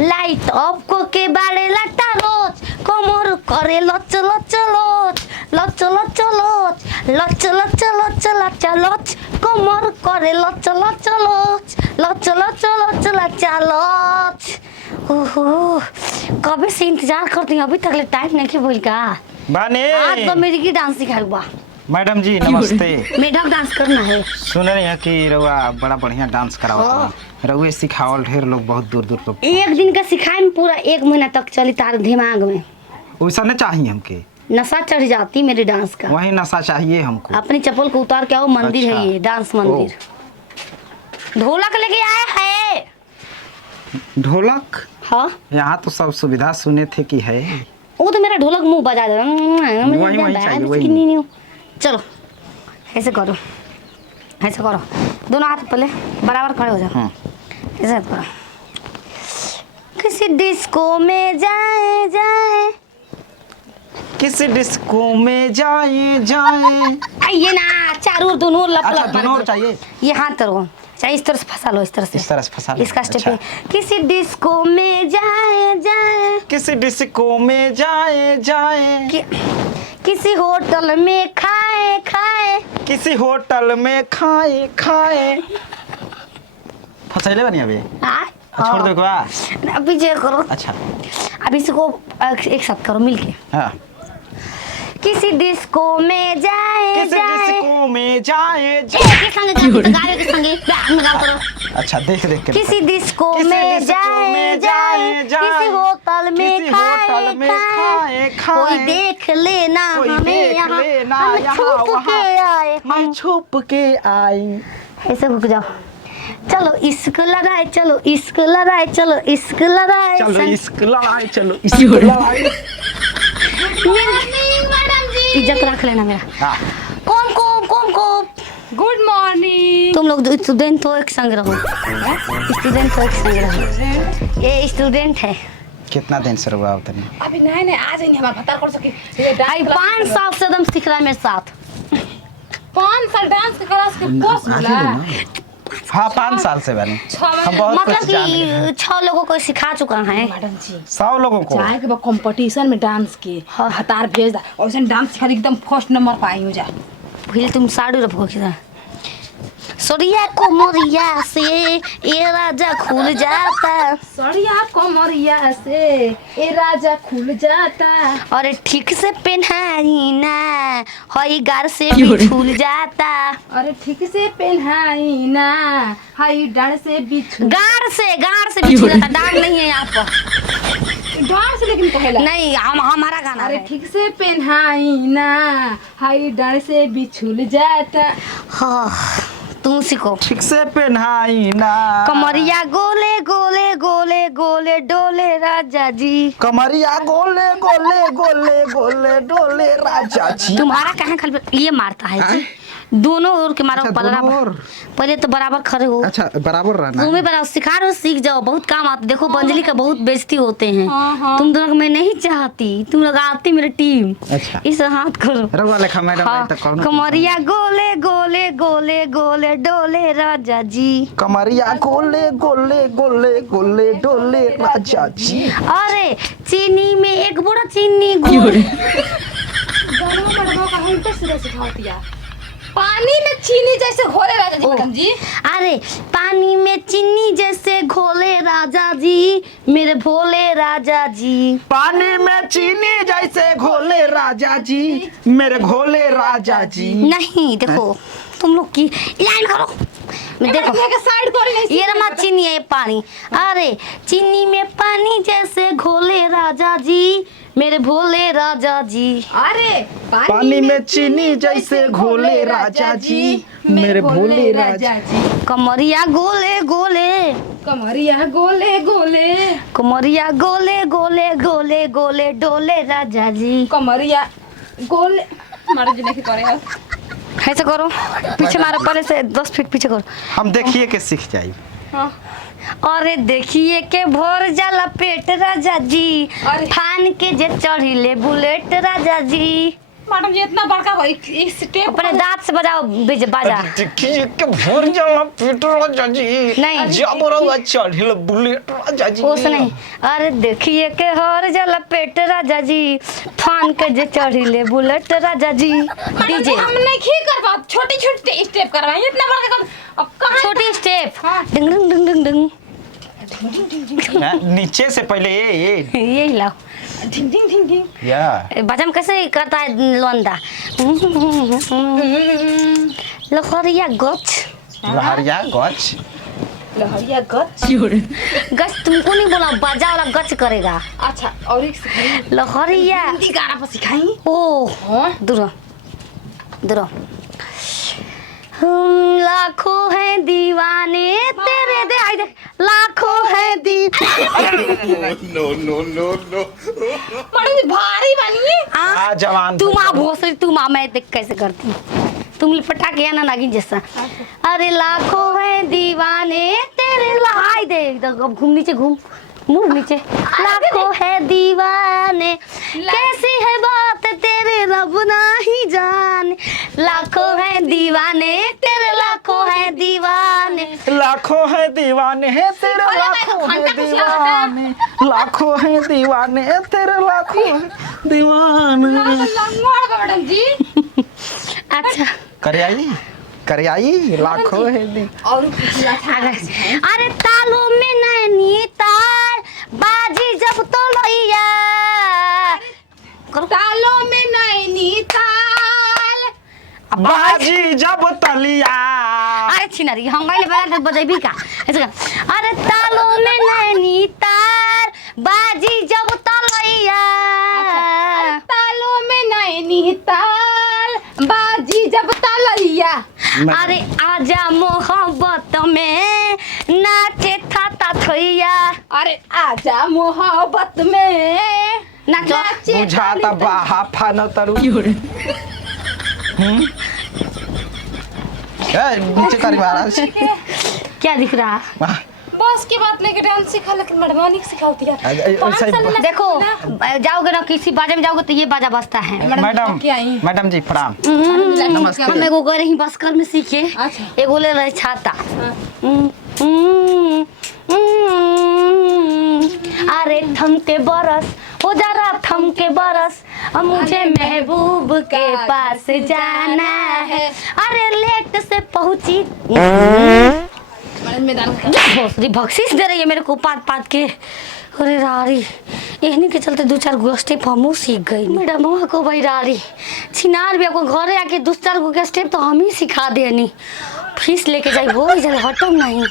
Light of को के बारे लटा रोज कोमर करे लच लच लोच लच लच लोच लच लच लोच लच लोच कोमर करे लच लच लोच लच लच लोच लच लोच। ओहो कब से इंतजार करती हूँ, अभी तक ले टाइम नहीं बोल का बाने आज तो मेरी की डांस सिखा बा। मैडम जी नमस्ते। मैडम डांस करना है। सुन रहे हैं कि रउआ बड़ा बढ़िया डांस करावत है। रउए सिखावल ढेर लोग बहुत दूर दूर तक। एक दिन का सिखाए में पूरा 1 महीना तक चली तार दिमाग में। वैसा नहीं चाहिए हमके, नशा चढ़ जाती मेरे डांस का। वही नशा चाहिए हमको। अपनी चप्पल को उतार के आओ, मंदिर अच्छा। है ये डांस मंदिर। ढोलक लेके आया है। ढोलक? हाँ यहाँ तो सब सुविधा सुने थे कि है। वो तो मेरा ढोलक मुंह बजा दे। वही चाहिए, वही। चलो ऐसे करो, ऐसे करो, दोनों हाथ पहले बराबर खड़े हो जाओ। ऐसे करो। किसी डिस्को में जाए जाए, किसी डिस्को में जाए जाए। आइए ना चारों दोनों लप अच्छा लप दोनों मार दो। चाहिए। ये हाथ रखो, चाहे इस तरह से फंसा लो, इस तरह से, इस तरह से फंसा लो। इसका स्टेप अच्छा। है। किसी डिस्को में जाए जाए, किसी डिस्को में जाए जाए, किसी होटल में खाए खाए, किसी होटल में खाए खाए। फंसैले बनी अभी छोड़ दो क्या? अभी जे करो। अच्छा अभी इसको एक साथ करो मिलके। हाँ। किसी डिस्को में जाए किसी जाए, डिस्को में जाए के संगे जाते तो गावे के संगे में गाओ करो। अच्छा देख देख के किसी डिस्को किसी में डिस्को जाए में जाए, किसी होटल में किसी खाए होटल में खाए, खाए। कोई देख लेना कोई हमें देख यहाँ, लेना हम यहाँ, छुप वहाँ। के आए, मैं छुप के आई। ऐसे रुक जाओ। चलो इश्क लगाए, चलो इश्क लगाए, चलो इश्क लगाए, चलो संग- इश्क लड़ाई, चलो इश्क लड़ाई। इज्जत रख लेना मेरा। हाँ। कोम कोम कोम कोम। Good morning. तुम लोग स्टूडेंट हो, एक संग रहो। स्टूडेंट हो, एक संग रहो। ये स्टूडेंट है। कितना दिन से रुआ उतने? अभी नहीं नहीं आज ही नहीं हमारा पता कर सके। भाई 5 साल से एकदम सीख रहा है मेरे साथ। 5 साल डांस के क्लास के कोर्स मिला। हाँ 5 साल से बने। हम बहुत मतलब कुछ जान गए हैं। कि 6 लोगों को सिखा चुका है। मैडम जी 100 लोगों को। चाहे के बाद कंपटीशन में डांस के हतार भेज दा और ऐसे डांस सिखा एकदम फर्स्ट नंबर पाई हूं जा। भूल तुम साड़ू रखो किधर। सोरिया को मोरिया से ये राजा खुल जाता, सड़िया कोमरिया से ए राजा खुल जाता। और ठीक से पहनाई ना हई गार से भी झूल जाता। अरे ठीक से पहनाई ना हाई डांड से बिछू। गार से भी झूल जाता। डार नहीं है यहाँ पर, डांस लेकिन कहेला नहीं हमारा गाना अरे है। ठीक से पहनाई ना हाई डांड से बिछुल जाता। हाँ तुम सीखो। ठीक से पहनाई ना। कमरिया गोले गोले गोले गोले डोले राजा जी। कमरिया गोले गोले गोले गोले डोले राजा जी। तुम्हारा कहाँ खाली ये मारता है जी? दोनों ओर के मारो। अच्छा, दोनों ओर। पहले तो बराबर खड़े हो। अच्छा बराबर रहना। तुम्हें बराबर सिखा रहे हो, सीख जाओ, बहुत काम आते। देखो बंजली का बहुत बेइज्जती होते हैं। हाँ। तुम दोनों को मैं नहीं चाहती, तुम लोग आती मेरी टीम। अच्छा इस हाथ करो। रउआ लेखा मैडम हाँ, नहीं तो कौनो। कमरिया गोले गोले गोले गोले डोले राजा जी। कमरिया गोले गोले गोले गोले डोले राजा जी। अरे चीनी में एक बड़ा चीनी गुड़। पानी में चीनी जैसे घोले राजा जी। मैडम जी अरे पानी में चीनी जैसे घोले राजा जी, मेरे भोले राजा जी। पानी में चीनी जैसे घोले राजा जी, मेरे घोले राजा जी। नहीं देखो तुम लोग की लाइन करो। मैं देखो साइड कर ले। ये रमा चीनी है, ये पानी। अरे चीनी में पानी जैसे घोले राजा जी, मेरे भोले राजा जी। अरे पानी में चीनी जैसे घोले राजा जी, मेरे भोले राजा जी। कमरिया गोले गोले, कमरिया गोले गोले, कमरिया गोले गोले गोले गोले डोले राजा जी। कमरिया गोले। मारो जी नहीं करे यार। ऐसे करो, पीछे मारो, पहले से 10 फीट पीछे करो। हम देखिए के सीख जाई। हाँ अरे देखिए के भोर जाला पेट राजा जी, अरे। फान के जे चढ़िले बुलेट राजा जी। मैडम जी इतना बड़का एक स्टेप अपने दांत से बजाओ बाजा। देखिए के भर जाला पेट्रोल जाजी नहीं। जबरवा चढ़िल बुलेट जाजी कुछ नहीं। अरे देखिए के हर जला पेट राजा जी फान के जे चढ़िले बुलेट राजा जी। डीजे हम नहीं खी कर पा छोटी छोटी स्टेप करवाएं इतना बड़का काम अब कहां छोटी स्टेप हाँ। डिंग डिंग डिंग डिंग डिंग नीचे से पहले ये यही लाओ। ढिंग ढिंग ढिंग ढिंग या बजम कैसे करता है लोंदा। लखरिया गच लहरिया गच लहरिया गच गच तुमको नहीं बोला बाजा वाला गच करेगा। अच्छा और एक सिखाइए लखरिया हिंदी गाना पर सिखाई ओ हां दूर दूर। हम लाखों हैं दीवाने तेरे दे आई दे लाखों हैं मैडम जी भारी बनिए आ जवान तुम आ भोसड़ी तुम आ मैं देख कैसे करती हूँ। तुम लिपटा के आना नागिन जैसा। अरे लाखों हैं दीवाने तेरे लहाई दे अब घूम नीचे घूम मुड़ नीचे। लाखों है दीवाने कैसी है बात तेरे रब नहीं जाने। लाखों है दीवाने तेरे लाखों है दीवाने। लाखों है दीवाने है तेरे लाखों है दीवाने लाखों है दीवाने तेरे लाखों है दीवाने। लंगड़ मैडम जी अच्छा करे आई लाखों है दी और कुछ अरे तालों में नैनी तार बाजी जब तो लइया तालों में नैनी ताल बाजी जब तलिया। अरे छिनरी हम गइले बजा बजेबी का ऐसे का। अरे तालों में नैनी तार बाजी जब तो लइया तालों में नैनी ताल बाजी जब तलैया। अरे आजा मोहब्बत में नाचे था थैया। अरे आजा मोहब्बत में नाचो बुझाता बाहा फान तरु नीचे करी महाराज क्या दिख रहा। बस की बात नहीं कि डांस सिखा लेकिन मैडम सिखाती है। देखो जाओगे ना किसी बाजे में जाओगे तो ये बाजा बजता है। मैडम जी प्रणाम। नमस्ते। हम एगो गए रही बसकर में सीखे। अच्छा। एगो ले रहे छाता। अरे थम के बरस हो जरा थम के बरस अब मुझे महबूब के पास जाना है। अरे लेट से पहुंची भोसड़ी बख्शीश दे रही है मेरे को पात पात के। अरे रारी यही के चलते 2-4 गो स्टेप हम सीख गई। मैडम को भाई रारी छिनार भी आपको घरे आके 2-4 गो के स्टेप तो हम ही सिखा देनी। फीस लेके जाई हो जल्दी हटो नहीं।